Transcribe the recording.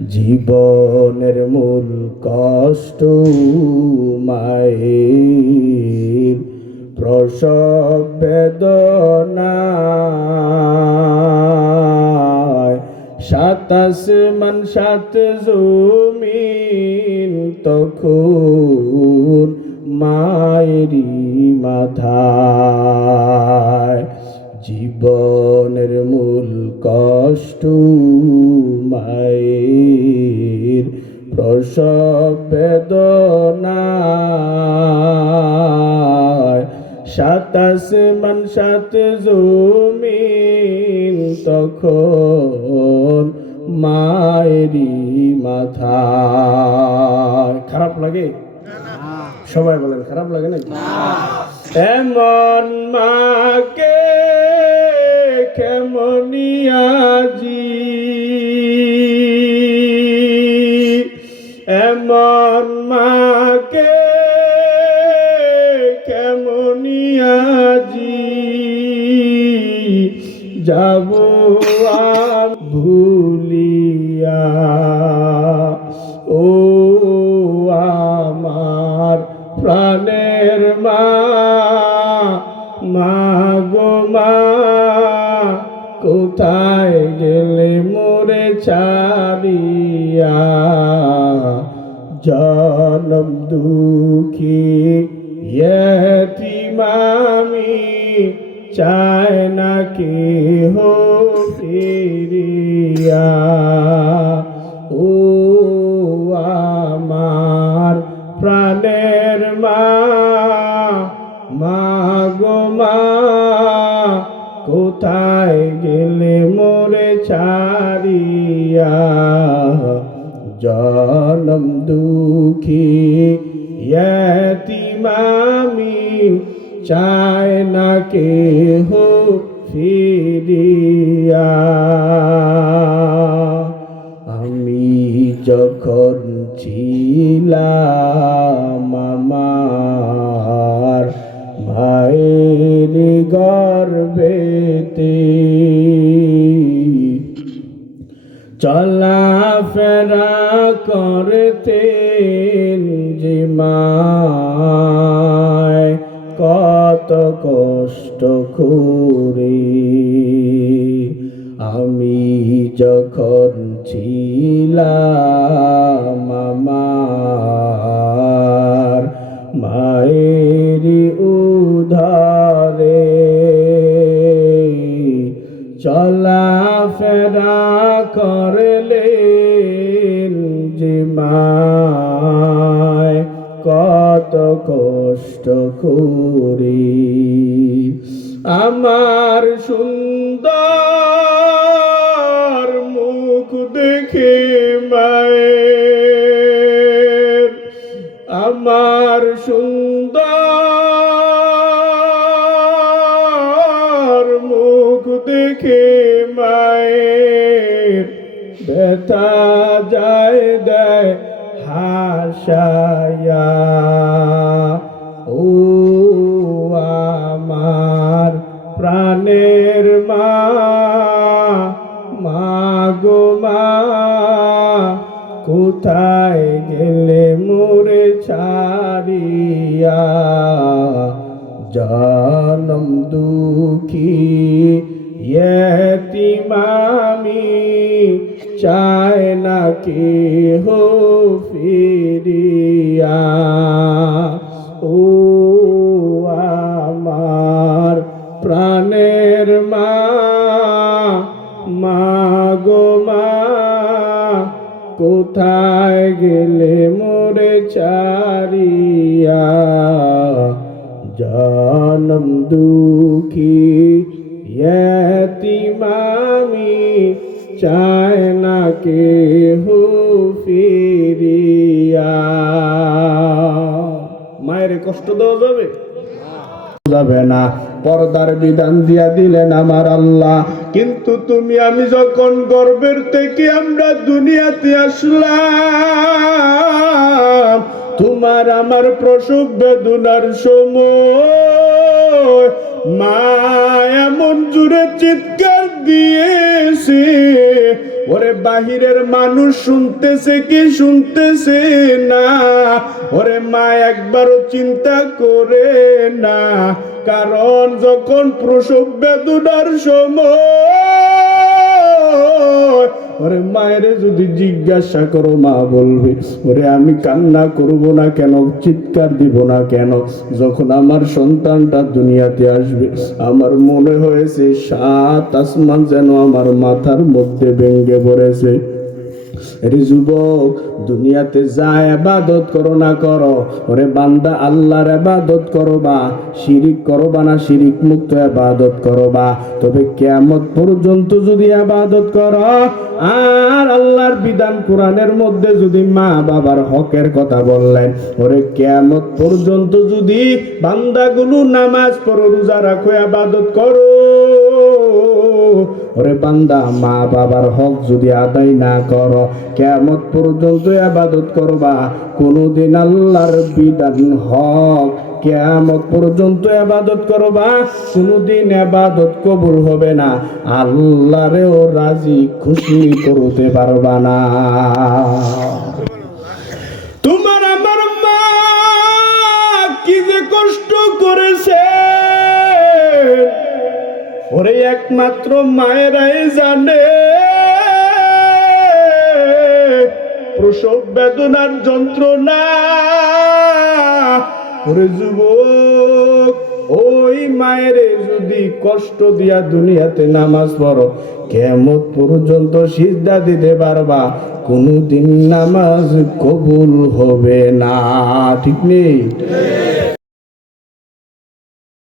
জীবনের মূল কষ্ট মায়ের প্রসব বেদনায়, সাত আসমান সাত জমিন তখন মায়েরই মাথায়। জীবনের মূল কষ্ট মায়ের প্রসব বেদনায়, সাত আসমান সাত জমিন তখন মায়েরই মাথায়। খারাপ লাগে? সবাই বলেন খারাপ লাগে নাকি? এমন মাকে কেমনি আজি, এমন মাকে কেমনি আজি যাব ভুলিয়া। ও আমার প্রাণের মা, মা গো মা, কোথায় গেলে মোরে ছাড়িয়া। জনম দুঃখী এতিম আমি, চায় না কেহ ফিরিয়া। ও আমার প্রাণের মা, মা গো মা, কোথায় গেলে মোরে ছাড়িয়া। জনম দুঃখী এতিম আমি, চায় না কেহ ফিরিয়া। আমি যখন ছিলাম আমার মায়ের গর্ভেতে, চলাফেরা করতেন যে মায় কত কষ্ট করে। আমি যখন ছিলাম আমার মায়ের উদরে, চলাফেরা করলেন যে মায় কত কষ্ট করে। আমার সুন্দর মুখ দেখে মায়ের, আমার সুন্দর মুখ দেখে মায়ের ব্যথা যায় দেয় হাসায়া। ও আমার প্রাণের মা, মা গো মা, কোথায় গেলে মোরে ছাড়িয়া। জনম দুঃখী এতিম আমি, চায় না কেহ ফিরিয়া। ও আমার প্রাণের মা, মা গো মা, কোথায় গেলে মোরে ছাড়িয়া। জনম দুঃখী এতিম আমি, চায় না কেহ ফিরিয়া। মায়ের কষ্ট দেওয়া যাবে? যাবে না। পর্দার বিধান দিয়া দিলেন আমার আল্লাহ। কিন্তু তুমি আমি যখন গর্ভের থেকে আমরা দুনিয়াতে আসলাম, তোমার আমার প্রসব বেদনার সময় মা এমন জোরে চিৎকার দিয়েছে, ওরে বাহিরের মানুষ শুনতেছে কি শুনতেছে না, ওরে মা একবারও চিন্তা করে না। কারণ যখন প্রসব বেদনার সময় ওরে মায়ের যদি জিজ্ঞাসা করো, মা বলবে ওরে আমি কান্না করব না কেন, চিৎকার দিব না কেন, যখন আমার সন্তানটা দুনিয়াতে আসবে আমার মনে হয়েছে 7 আসমান যেন আমার মাথার মধ্যে ভেঙে পড়েছে। রে যুবক, দুনিয়াতে যা ইবাদত করো না করো, ওরে বান্দা আল্লাহর ইবাদত করবা, শিরিক করবা না, শিরিক মুক্ত ইবাদত করবা। তবে কিয়ামত পর্যন্ত যদি ইবাদত করো আর আল্লাহর বিধান কোরআনের মধ্যে যদি মা বাবার হকের কথা বললেন, ওরে কিয়ামত পর্যন্ত যদি বান্দাগুলো নামাজ পড়ো, রোজা রাখো, ইবাদত করো, ওরে বান্দা মা বাবার হক যদি আদায় না করো, কিয়ামত পর্যন্ত ইবাদত করবা, কোনদিন আল্লাহর বিধান হক কিয়ামত পর্যন্ত ইবাদত করবা, কোনদিন ইবাদত কবুল হবে না, আল্লাহরেও রাজি খুশি করতে পারবা না। তোমার আমার মা কি যে কষ্ট করেছে ওরে একমাত্র মায়েরাই জানে। প্রসব বেদনার যন্ত্রণা ওরে যুবক, ওই মায়ের যদি কষ্ট দিয়া দুনিয়াতে নামাজ পড়ো, কিয়ামত পর্যন্ত সিজদা দিতে পারবা, কোনদিন নামাজ কবুল হবে না। ঠিক নেই?